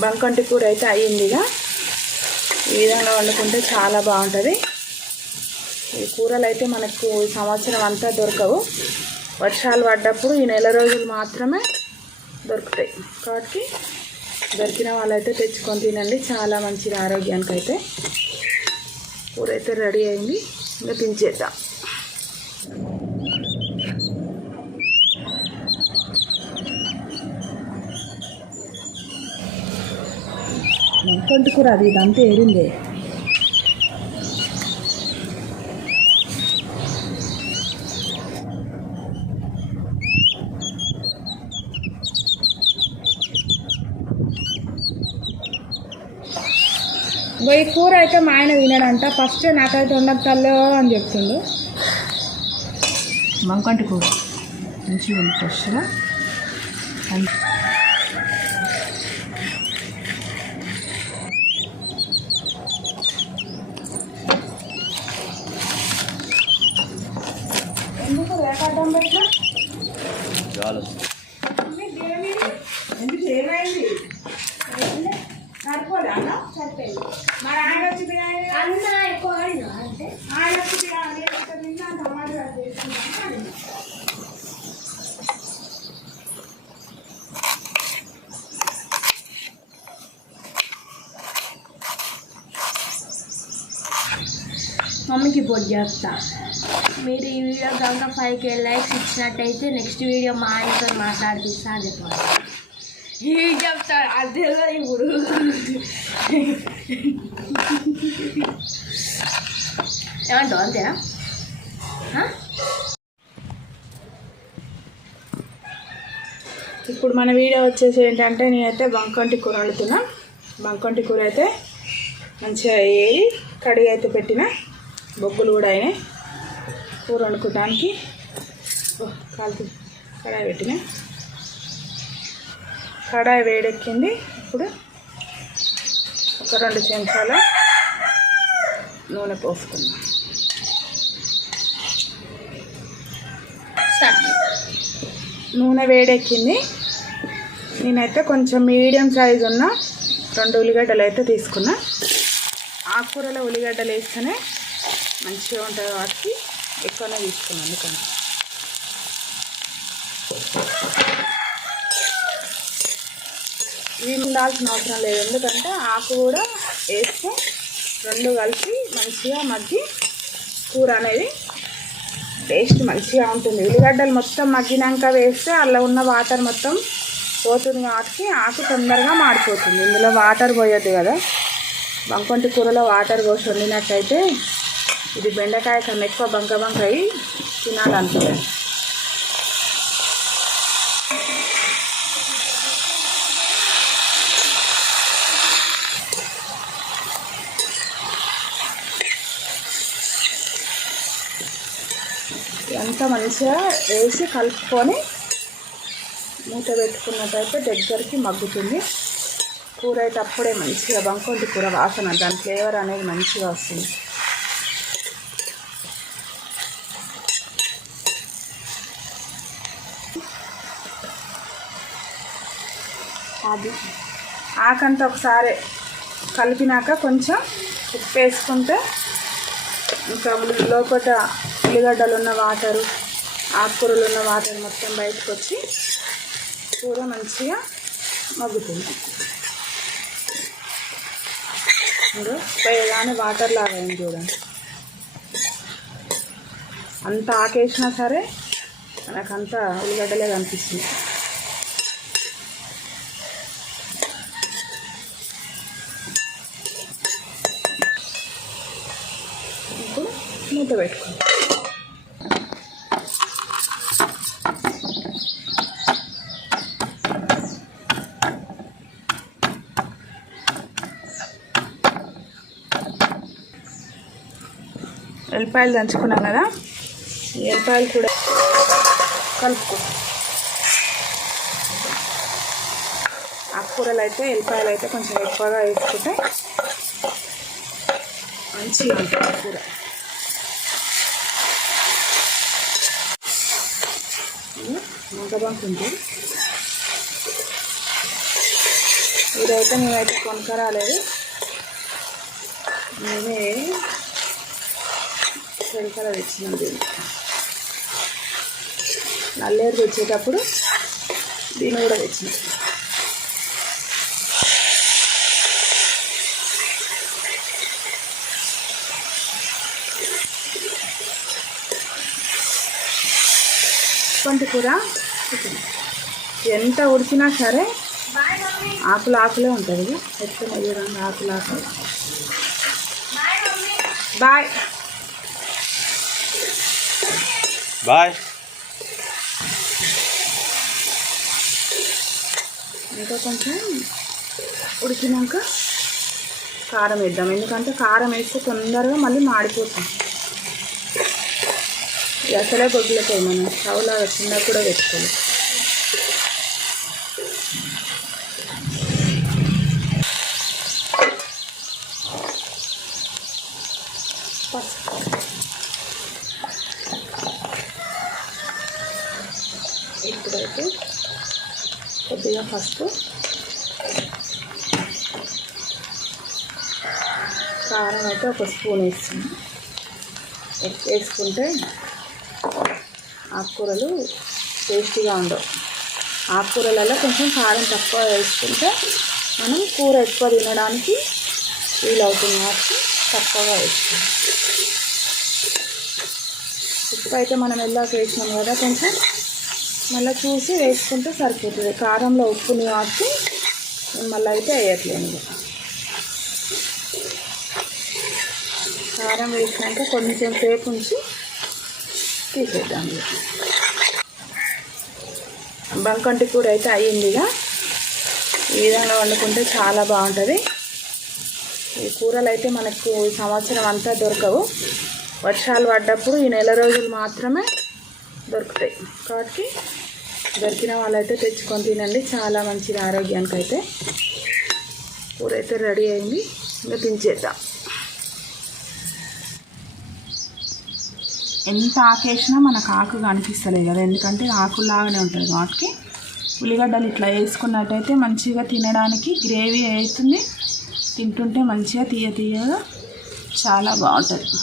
బంకంటి కూర అయితే అయ్యిందిగా ఈ విధంగా వండుకుంటే చాలా బాగుంటుంది. ఈ కూరలు అయితే మనకు సంవత్సరం అంతా దొరకవు. వర్షాలు పడ్డప్పుడు ఈ నెల రోజులు మాత్రమే దొరుకుతాయి. కాబట్టి దొరికిన వాళ్ళైతే తెచ్చుకొని తినండి. చాలా మంచిది ఆరోగ్యానికి అయితే కూర అయితే రెడీ అయింది. ఇంకా దించేద్దాం కంటుకూర కూర అది ఇదంతా ఏరిందే. పోయి కూర అయితే మా ఆయన తినడంట. ఫస్ట్ నాకైతే ఉండదు అని చెప్తుండు. మంకంటి కూర మంచిగా ఉంది ఫ్రెష్గా. ఎందుకు రేపడ్డం పెట్టినా ఎందుకు ఏమైంది? సరిపోలే అన్న సరిపోయింది. మరి ఆయన వచ్చి అన్న సపోర్ట్ చేస్తా మీరు ఈ వీడియో కనుక ఫైవ్ కే లైక్స్ ఇచ్చినట్టయితే నెక్స్ట్ వీడియో మా ఆయనతో మాట్లాడిపిస్తా అని చెప్పాలి. ఏం చెప్తారు అదే ఇప్పుడు. ఏమంటావు? అంతేనా? ఇప్పుడు మన వీడియో వచ్చేసి ఏంటంటే నేనైతే బంకంటి కూర వండుతున్నా. బంకంటి కూర అయితే మంచిగా వేయి కడిగి అయితే పెట్టిన. బొగ్గులు కూడా అయినాయి. కూర వండుకోవడానికి ఓ, కడాయి పెట్టిన. కడాయి వేడెక్కింది. ఇప్పుడు ఒక రెండు చెంచాల నూనె పోసుకుందాం. నూనె వేడెక్కింది. నేనైతే కొంచెం మీడియం సైజు ఉన్న రెండు ఉల్లిగడ్డలు అయితే తీసుకున్నా. ఆకుకూరలో ఉల్లిగడ్డలు వేస్తేనే మంచిగా ఉంటుంది కాబట్టి ఎక్కువనే తీసుకున్నాను ఎందుకంటే ఇవి ఉండాల్సిన అవసరం లేదు. ఎందుకంటే ఆకు కూడా వేస్తే రెండు కలిసి మంచిగా మగ్గి కూర అనేది టేస్ట్ మంచిగా ఉంటుంది. ఉల్లిగడ్డలు మొత్తం మగ్గినాక వేస్తే అందులో ఉన్న వాటర్ మొత్తం పోతుంది కాబట్టి ఆకు తొందరగా మాడిపోతుంది. ఇందులో వాటర్ పోయొద్దు కదా. బంకొంటి కూరలో వాటర్ పోసి వండినట్టయితే ఇది బెండకాయ కన్నా ఎక్కువ బంక బంక అయ్యి తినాలనుకుంటుంది ఇదంతా మంచిగా వేసి కలుపుకొని మూత పెట్టుకున్నట్టయితే దగ్గరికి మగ్గుతుంది. కూర అయితే అప్పుడే మంచిగా బంకొంటి కూర వాసన దాని ఫ్లేవర్ అనేది మంచిగా వస్తుంది. అది. ఆకంతా ఒకసారి కలిపినాక కొంచెం ఉప్పు వేసుకుంటే ఇంకా లోపల ఉల్లిగడ్డలు ఉన్న వాటరు ఆకుకూరలు ఉన్న వాటర్ మొత్తం బయటకు వచ్చి కూర మంచిగా మగ్గుతుంది. ఇప్పుడు పోయేదాన్ని వాటర్ లాగా అయింది చూడండి. అంత ఆకేసినా సరే మనకంతా ఉల్లిగడ్డలే కనిపిస్తుంది ఇప్పుడు మూత పెట్టుకోండి ఎల్లిపాయలు దంచుకున్నాం కదా? ఎల్లిపాయలు కూడా కలుపుకో. ఆకుకూరలు అయితే ఎల్లిపాయలు అయితే కొంచెం ఎక్కువగా వేసుకుంటే మంచిగా ఉంటుంది కూర. మంటబంకు ఉంది ఇదైతే మేమైతే కొనుక్కరాలేదు. మేమే సెల్కల తెచ్చినాం దీన్ని. నల్లేరు తెచ్చేటప్పుడు దీన్ని కూడా తెచ్చినాం. కొంటి కూర ఎంత ఉడికినా సరే ఆకులు ఆకులే ఉంటుంది. ఎక్కువ నెయ్యడం ఆకులు ఆకులు. బాయ్. బాయ్. ఇంకా కొంచెం ఉడికినాక కారం వేద్దాం. ఎందుకంటే కారం వేస్తే తొందరగా మళ్ళీ మాడిపోతాం. అసలే గొడ్లకి మనం స్టవ్లాగా చిన్న కూడా పెట్టుకోవాలి. ఇప్పుడైతే కొద్దిగా ఫస్ట్ కారం అయితే ఒక స్పూన్ వేస్తుంది ఎక్కువ వేసుకుంటే ఆకుకూరలు టేస్టీగా ఉండవు. ఆకుకూరలలో కొంచెం కారం తక్కువ వేసుకుంటే మనం కూర ఎక్కువ తినడానికి వీలవుతుంది. కాబట్టి తక్కువగా వేసుకుంటాం ఉప్పు అయితే మనం వెళ్ళాక వేసినాం కదా కొంచెం మళ్ళీ చూసి వేసుకుంటే సరిపోతుంది. కారంలో ఉప్పుని కాబట్టి మళ్ళీ అయితే వేయట్లేదు. కారం వేసినాక కొంచెం సేపు ఉంచి తీసేద్దాం. బంకంటి కూర అయితే అయ్యింది ఇక. ఈ విధంగా వండుకుంటే చాలా బాగుంటుంది. ఈ కూరలు అయితే మనకు సంవత్సరం అంతా దొరకవు. వర్షాలు పడ్డప్పుడు ఈ నెల రోజులు మాత్రమే దొరుకుతాయి. కాబట్టి దొరికిన వాళ్ళైతే తెచ్చుకొని తినండి. చాలా మంచిది ఆరోగ్యానికి అయితే కూర అయితే రెడీ అయింది. ఇంకా దించేద్దాం. ఎంత ఆకేసినా మనకు ఆకు కనిపిస్తలేదు కదా. ఎందుకంటే ఆకులాగానే ఉంటుంది వాటికి ఉల్లిగడ్డలు ఇట్లా వేసుకున్నట్టయితే మంచిగా తినడానికి గ్రేవీ అవుతుంది తింటుంటే మంచిగా తీయ తీయగా చాలా బాగుంటుంది.